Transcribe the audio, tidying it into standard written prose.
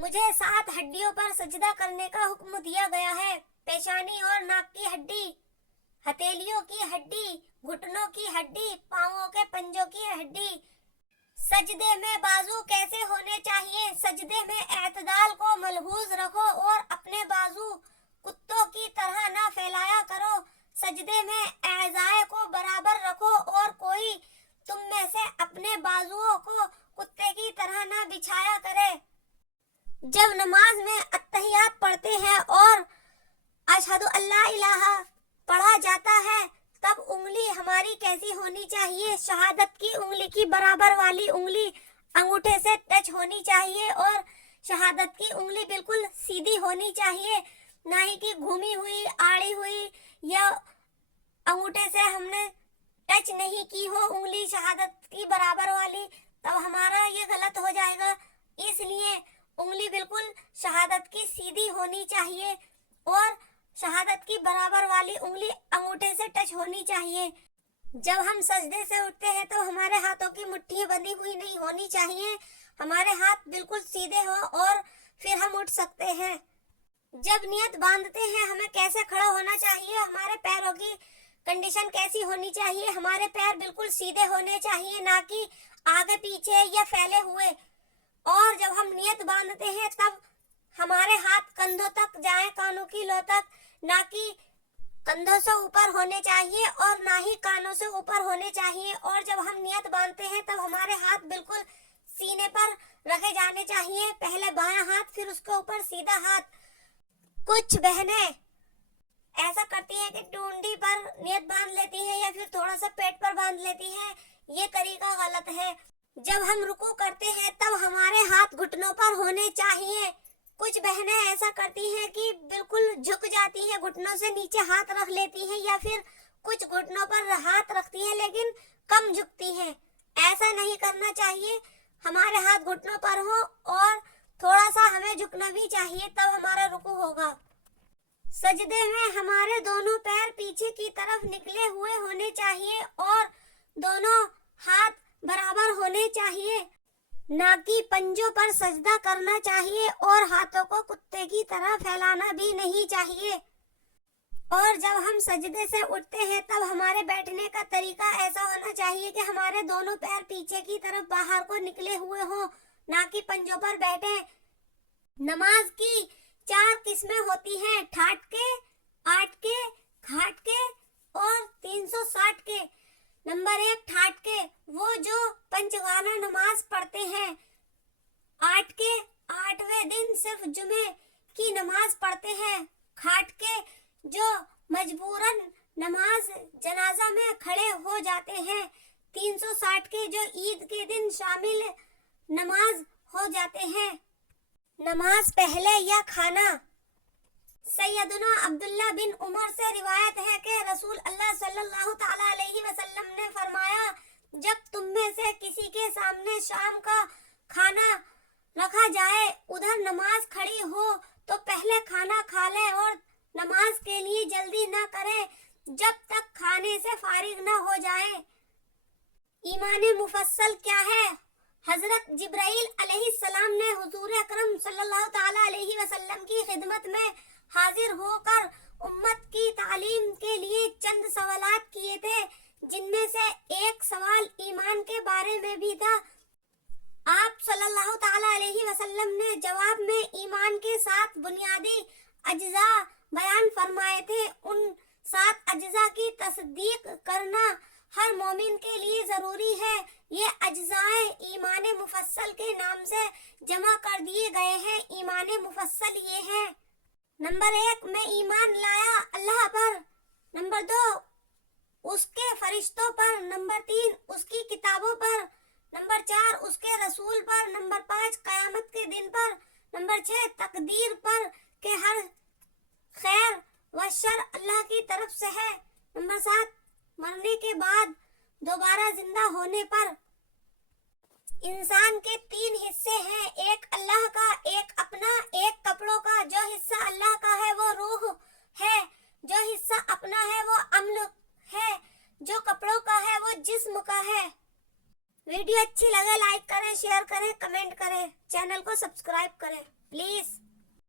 मुझे 7 हड्डियों पर सजदा करने का हुक्म दिया गया है। पेशानी और नाक की हड्डी, हथेलियों की हड्डी, घुटनों की हड्डी, पांवों के पंजों की हड्डी। सजदे में बाजू कैसे होने चाहिए? सजदे में एतदाल को मलहूज रखो और अपने बाजू कुत्तों की तरह ना फैलाया करो। सजदे में एजाए को बराबर रखो और कोई तुम में से अपने बाजुओं को कुत्ते की तरह ना बिछाया करे। जब नमाज में अत्तहियात पढ़ते हैं और अशहदु अल्ला इलाहा पढ़ा जाता है तब उंगली हमारी कैसी होनी चाहिए? शहादत की उंगली की बराबर वाली उंगली अंगूठे से टच होनी चाहिए और शहादत की उंगली बिल्कुल सीधी होनी चाहिए, ना ही कि घूमी हुई, आड़ी हुई या अंगूठे से हमने टच नहीं की हो उंगली शहादत की बराबर वाली, तब हमारा ये गलत हो जाएगा। इसलिए उंगली बिल्कुल शहादत की सीधी होनी चाहिए और शहादत की बराबर वाली उंगली अंगूठे से टच होनी चाहिए। जब हम सजदे से उठते हैं तो हमारे हाथों की मुट्ठी बंधी हुई नहीं होनी चाहिए, हमारे हाथ बिल्कुल सीधे हो और फिर हम उठ सकते हैं। जब नियत बांधते हैं हमें कैसे खड़ा होना चाहिए? हमारे पैरों की कंडीशन कैसी होनी चाहिए? हमारे पैर बिल्कुल सीधे होने चाहिए, ना कि आगे पीछे या फैले हुए। और जब हम नियत बांधते हैं तब हमारे हाथ कंधों तक जाए, कानों की लो तक, ना कि कंधों से ऊपर होने चाहिए और ना ही कानों से ऊपर होने चाहिए। और जब हम नियत बांधते हैं तब हमारे हाथ बिल्कुल सीने पर रखे जाने चाहिए, पहले बायां हाथ फिर उसके ऊपर सीधा हाथ। कुछ बहनें ऐसा करती हैं कि टूंडी पर नियत बांध लेती हैं या फिर थोड़ा सा पेट पर बांध लेती हैं, ये तरीका गलत है। जब हम रुकू करते हैं तब हमारे हाथ घुटनों पर होने चाहिए। कुछ बहनें ऐसा करती हैं कि बिल्कुल झुक जाती हैं, घुटनों से नीचे हाथ रख लेती हैं या फिर कुछ घुटनों पर हाथ रखती हैं लेकिन कम झुकती हैं। ऐसा नहीं करना चाहिए, हमारे हाथ घुटनों पर हो और थोड़ा सा हमें झुकना भी चाहिए, तब हमारा रुकू होगा। सजदे में हमारे दोनों पैर पीछे की तरफ निकले हुए होने चाहिए और दोनों हाथ बराबर होने चाहिए, ना कि पंजों पर सजदा करना चाहिए और हाथों को कुत्ते की तरह फैलाना भी नहीं चाहिए। और जब हम सजदे से उठते हैं तब हमारे बैठने का तरीका ऐसा होना चाहिए कि हमारे दोनों पैर पीछे की तरफ बाहर को निकले हुए हो, ना कि पंजों पर बैठे। नमाज की 4 किस्में होती हैं, ठाट के, 8 के, घाट के और 360 के। नंबर 1 ठाट के, वो जो पंचगाना नमाज पढ़ते हैं। 8 के 8वें दिन सिर्फ जुमे की नमाज पढ़ते हैं। घाट के जो मजबूरन नमाज जनाजा में खड़े हो जाते हैं। 360 के जो ईद के दिन शामिल नमाज हो जाते हैं। नमाज पहले या खाना। सैयदना अब्दुल्ला बिन उमर से रिवायत है कि रसूल अल्लाह सल्लल्लाहु ताला अलैहि वसल्लम ने फरमाया, जब तुम में से किसी के सामने शाम का खाना रखा जाए, उधर नमाज खड़ी हो तो पहले खाना खा ले और नमाज के लिए जल्दी ना करे जब तक खाने से फारिग ना हो जाए। ईमान मुफस्सल क्या है? हजरत जिब्राइल अलैहिस्सलाम ने हुजूर अकरम सल्लल्लाहु ताला अलैहि वसल्लम की खिदमत में हाजिर होकर उम्मत की तालीम के लिए चंद सवालात किए थे, जिनमें से एक सवाल ईमान के बारे में भी था। आप सल्लल्लाहु ताला अलैहि वसल्लम ने जवाब में ईमान के 7 बुनियादी अज्जा बयान फरमाए थे। उन 7 अज्जा की तस्दीक करना हर मोमिन के लिए जरूरी है। ये अज्जाए ईमान मुफस्सल के नाम से जमा कर दिए गए हैं। ईमान मुफस्सल ये है, नंबर 1 मैं ईमान लाया अल्लाह पर, नंबर 2 उसके फरिश्तों पर, नंबर 3 उसकी किताबों पर, नंबर 4 उसके रसूल पर, नंबर 5 कयामत के दिन पर, नंबर 6 तकदीर पर के हर खैर व शर अल्लाह की तरफ से है, नंबर 7 मरने के बाद दोबारा जिंदा होने पर। इंसान के 3 हिस्से हैं, एक अल्लाह का, एक अपना, एक कपड़ों का। जो हिस्सा अल्लाह का है वो रूह है, जो हिस्सा अपना है वो अम्ल है, जो कपड़ों का है वो जिस्म का है। वीडियो वीडियो अच्छी लगे लाइक करें, शेयर करें, कमेंट करें, चैनल को सब्सक्राइब करें प्लीज।